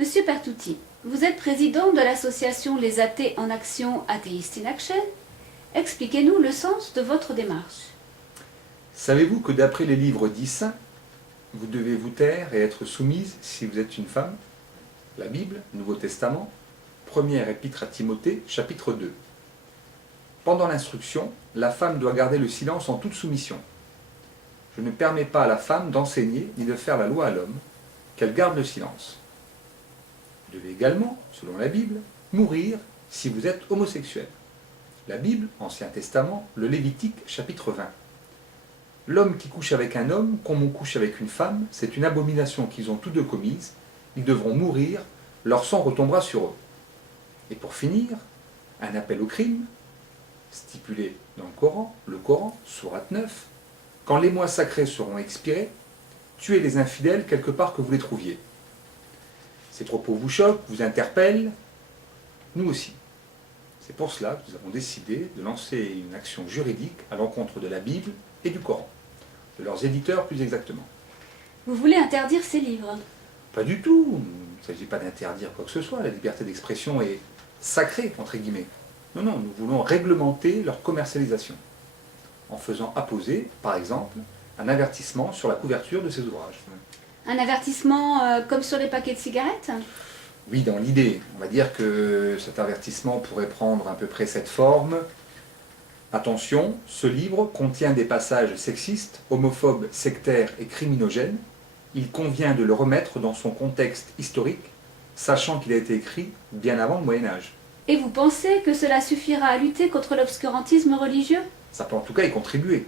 Monsieur Pertutti, vous êtes président de l'association Les Athées en Action, Atheist in Action. Expliquez-nous le sens de votre démarche. Savez-vous que d'après les livres dits saints, vous devez vous taire et être soumise si vous êtes une femme? La Bible, Nouveau Testament, première épître à Timothée, chapitre 2. Pendant l'instruction, la femme doit garder le silence en toute soumission. Je ne permets pas à la femme d'enseigner ni de faire la loi à l'homme, qu'elle garde le silence. Vous devez également, selon la Bible, mourir si vous êtes homosexuel. La Bible, Ancien Testament, le Lévitique, chapitre 20. L'homme qui couche avec un homme, comme on couche avec une femme, c'est une abomination qu'ils ont tous deux commise. Ils devront mourir, leur sang retombera sur eux. Et pour finir, un appel au crime, stipulé dans le Coran, sourate 9. Quand les mois sacrés seront expirés, tuez les infidèles quelque part que vous les trouviez. Ces propos vous choquent, vous interpellent, nous aussi. C'est pour cela que nous avons décidé de lancer une action juridique à l'encontre de la Bible et du Coran, de leurs éditeurs plus exactement. Vous voulez interdire ces livres? Pas du tout, il ne s'agit pas d'interdire quoi que ce soit, la liberté d'expression est sacrée, entre guillemets. Non, non, nous voulons réglementer leur commercialisation, en faisant apposer, par exemple, un avertissement sur la couverture de ces ouvrages. Un avertissement comme sur les paquets de cigarettes? Oui, dans l'idée, on va dire que cet avertissement pourrait prendre à peu près cette forme. Attention, ce livre contient des passages sexistes, homophobes, sectaires et criminogènes. Il convient de le remettre dans son contexte historique, sachant qu'il a été écrit bien avant le Moyen-Âge. Et vous pensez que cela suffira à lutter contre l'obscurantisme religieux? Ça peut en tout cas y contribuer.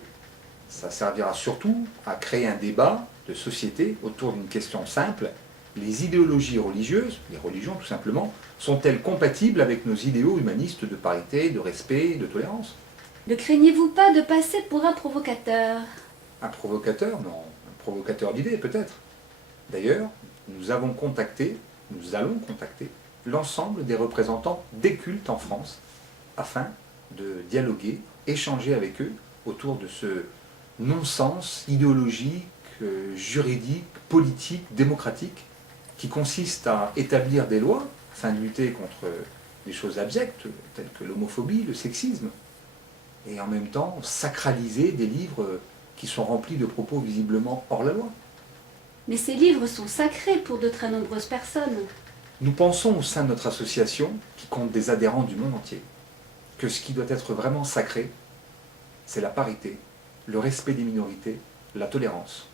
Ça servira surtout à créer un débat de société autour d'une question simple. Les idéologies religieuses, les religions tout simplement, sont-elles compatibles avec nos idéaux humanistes de parité, de respect, de tolérance? Ne craignez-vous pas de passer pour un provocateur? Un provocateur? Non, un provocateur d'idées peut-être. D'ailleurs, nous allons contacter l'ensemble des représentants des cultes en France afin de dialoguer, échanger avec eux autour de ce non-sens idéologique, juridique, politique, démocratique qui consiste à établir des lois afin de lutter contre des choses abjectes telles que l'homophobie, le sexisme, et en même temps sacraliser des livres qui sont remplis de propos visiblement hors la loi. Mais ces livres sont sacrés pour de très nombreuses personnes. Nous pensons au sein de notre association, qui compte des adhérents du monde entier, que ce qui doit être vraiment sacré, c'est la parité, le respect des minorités, la tolérance.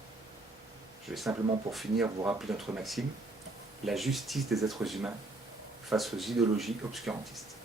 Je vais simplement pour finir vous rappeler notre maxime, la justice des êtres humains face aux idéologies obscurantistes.